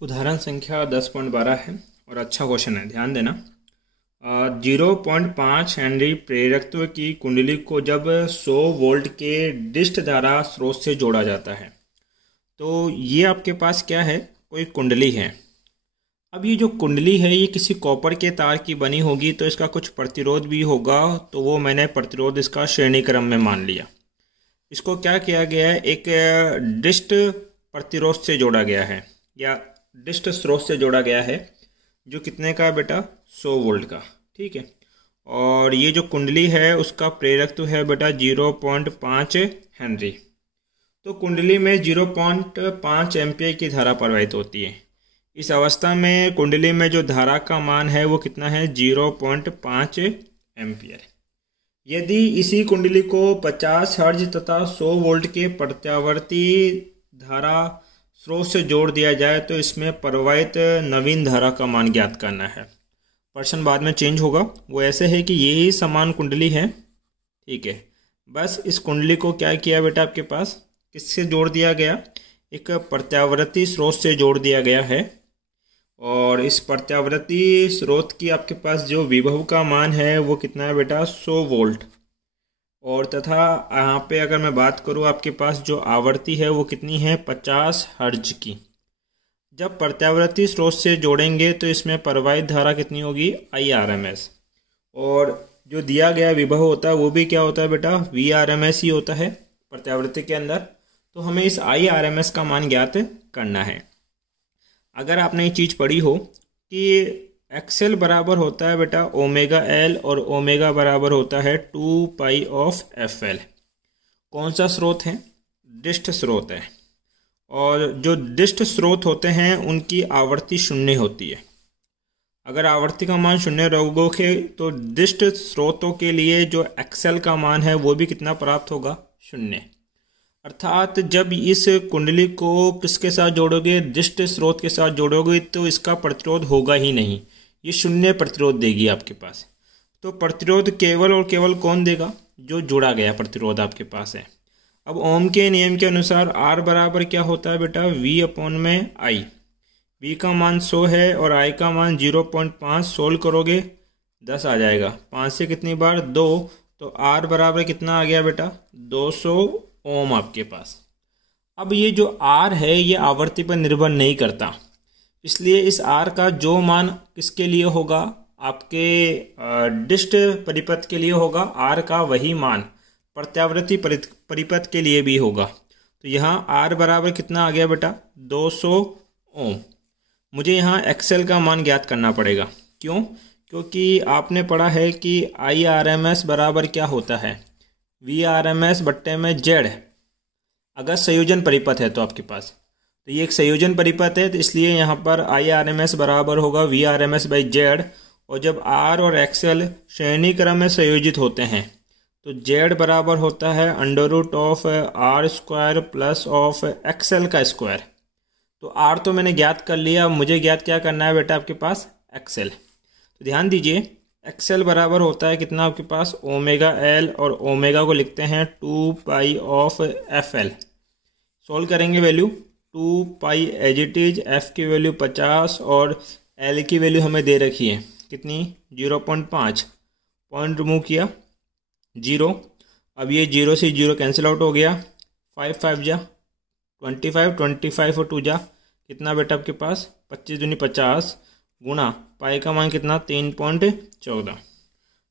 उदाहरण संख्या 10.12 है और अच्छा क्वेश्चन है, ध्यान देना। 0.5 हेनरी प्रेरकत्व की कुंडली को जब 100 वोल्ट के डिस्ट धारा स्रोत से जोड़ा जाता है तो ये आपके पास क्या है, कोई कुंडली है। अब ये जो कुंडली है ये किसी कॉपर के तार की बनी होगी तो इसका कुछ प्रतिरोध भी होगा, तो वो मैंने प्रतिरोध इसका श्रेणी क्रम में मान लिया। इसको क्या किया गया है, एक डिस्ट प्रतिरोध से जोड़ा गया है या डिस्ट स्रोत से जोड़ा गया है जो कितने का है बेटा, 100 वोल्ट का। ठीक है, और ये जो कुंडली है उसका प्रेरकत्व है बेटा 0.5 हेनरी। तो कुंडली में 0.5 एम्पियर की धारा प्रवाहित होती है। इस अवस्था में कुंडली में जो धारा का मान है वो कितना है, 0.5 एम्पियर। यदि इसी कुंडली को 50 हर्ज तथा 100 वोल्ट के प्रत्यावर्ती धारा स्रोत से जोड़ दिया जाए तो इसमें प्रवाहित नवीन धारा का मान ज्ञात करना है। प्रश्न बाद में चेंज होगा। वो ऐसे है कि ये ही समान कुंडली है, ठीक है। बस इस कुंडली को क्या किया बेटा, आपके पास किससे जोड़ दिया गया, एक प्रत्यावर्ती स्रोत से जोड़ दिया गया है। और इस प्रत्यावर्ती स्रोत की आपके पास जो विभव का मान है वो कितना है बेटा, 100 वोल्ट। और तथा यहाँ पे अगर मैं बात करूँ आपके पास जो आवृत्ति है वो कितनी है, 50 हर्ज की। जब प्रत्यावर्ती स्रोत से जोड़ेंगे तो इसमें प्रवाहित धारा कितनी होगी, IRMS। और जो दिया गया विभव होता है वो भी क्या होता है बेटा, VRMS ही होता है प्रत्यावर्ती के अंदर। तो हमें इस IRMS का मान ज्ञात करना है। अगर आपने ये चीज़ पढ़ी हो कि एक्सेल बराबर होता है बेटा ओमेगा एल और ओमेगा बराबर होता है 2 पाई ऑफ FL। कौन सा स्रोत है, डिस्ट स्रोत है। और जो डिस्ट स्रोत होते हैं उनकी आवर्ती शून्य होती है। अगर आवर्ती का मान शून्य रहोगे तो डिस्ट स्रोतों के लिए जो एक्सेल का मान है वो भी कितना प्राप्त होगा, शून्य। अर्थात जब इस कुंडली को किसके साथ जोड़ोगे, डिस्ट स्रोत के साथ जोड़ोगे तो इसका प्रतिरोध होगा ही नहीं, ये शून्य प्रतिरोध देगी आपके पास। तो प्रतिरोध केवल और केवल कौन देगा, जो जुड़ा गया प्रतिरोध आपके पास है। अब ओम के नियम के अनुसार R बराबर क्या होता है बेटा, V अपॉन में I। V का मान 100 है और I का मान 0.5। सोल्व करोगे 10 आ जाएगा, 5 से कितनी बार 2, तो R बराबर कितना आ गया बेटा, 200 ओम आपके पास। अब ये जो R है ये आवर्ती पर निर्भर नहीं करता, इसलिए इस R का जो मान किसके लिए होगा, आपके डिस्ट परिपथ के लिए होगा, R का वही मान प्रत्यावर्ती परिपथ के लिए भी होगा। तो यहाँ R बराबर कितना आ गया बेटा, 200 ओम। मुझे यहाँ एक्सेल का मान ज्ञात करना पड़ेगा। क्यों, क्योंकि आपने पढ़ा है कि IRMS बराबर क्या होता है, VRMS बट्टे में Z। अगर संयोजन परिपथ है तो आपके पास, तो ये एक संयोजन परिपथ है तो इसलिए यहाँ पर IRMS बराबर होगा VRMS बाई Z। और जब R और XL श्रेणी क्रम में संयोजित होते हैं तो Z बराबर होता है √R square plus of XL का स्क्वायर। तो R तो मैंने ज्ञात कर लिया, मुझे ज्ञात क्या करना है बेटा, आपके पास XL। तो ध्यान दीजिए XL बराबर होता है कितना आपके पास, ओमेगा L, और ओमेगा को लिखते हैं 2 पाई ऑफ FL। सोल्व करेंगे value 2 pi as it is, F की वैल्यू 50 और L की वैल्यू हमें दे रखी है कितनी, 0.5। पॉइंट रिमूव किया 0। अब ये 0 से 0 कैंसिल आउट हो गया, 5 5 जा 25, 25 और 2 जा कितना बेटा आपके पास, 25 दूनी 50 गुणा पाई का मान कितना, 3.14।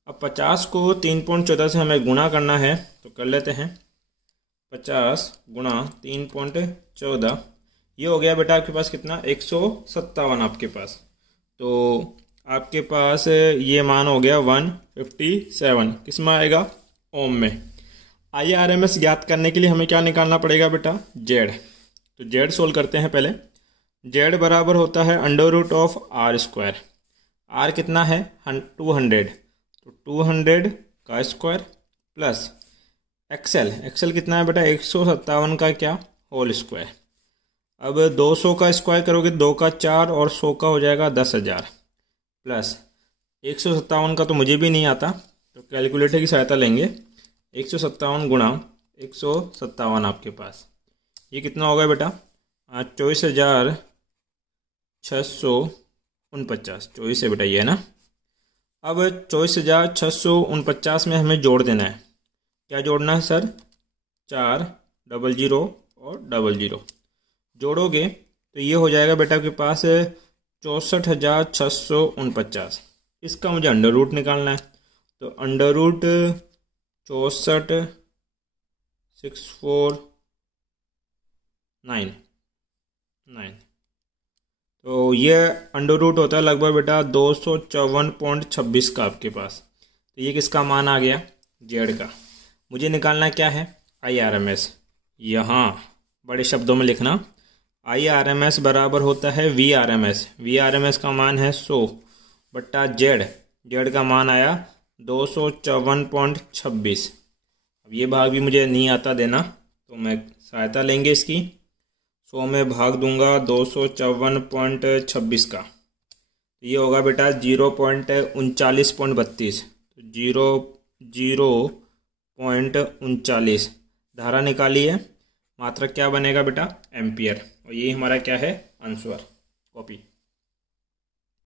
अब 50 को 3.14 से हमें गुणा करना है तो कर लेते हैं, 50 गुणा 3.14, ये हो गया बेटा आपके पास कितना, 157 आपके पास। तो आपके पास ये मान हो गया 157, किस में आएगा, ओम में। IRMS ज्ञात करने के लिए हमें क्या निकालना पड़ेगा बेटा, Z। तो Z सोल्व करते हैं पहले। Z बराबर होता है √R स्क्वायर। R कितना है, 200, तो 200 का स्क्वायर प्लस XL कितना है बेटा, 157 का क्या, होल स्क्वायर। अब 200 का स्क्वायर करोगे 2 का 4 और 100 का हो जाएगा 10,000 प्लस 157 का तो मुझे भी नहीं आता तो कैलकुलेटर की सहायता लेंगे। 157 गुणा 157 आपके पास, ये कितना होगा बेटा, 24,000 2449, 24 से बेटा ये है ना। अब 24,649 में हमें जोड़ देना है। क्या जोड़ना है सर? 4 00 और 00 जोड़ोगे तो ये हो जाएगा बेटा आपके पास 64,649। इसका मुझे अंडर रूट निकालना है। तो अंडर रूट 64,649, तो ये अंडर रूट होता है लगभग बेटा 254.26 का आपके पास। तो ये किसका मान आ गया? जेड का। मुझे निकालना क्या है? IRMS। यहाँ बड़े शब्दों में लिखना, IRMS बराबर होता है VRMS। VRMS का मान है 100 बट्टा जेड। जेड का मान आया 254.26। अब ये भाग भी मुझे नहीं आता देना, तो मैं सहायता लेंगे इसकी। 100 में भाग दूंगा 254.26 का, तो ये होगा बेटा 0.39.32। तो 0.39 धारा निकाली है। मात्रक क्या बनेगा बेटा? एम्पियर। और ये हमारा क्या है? आंसर।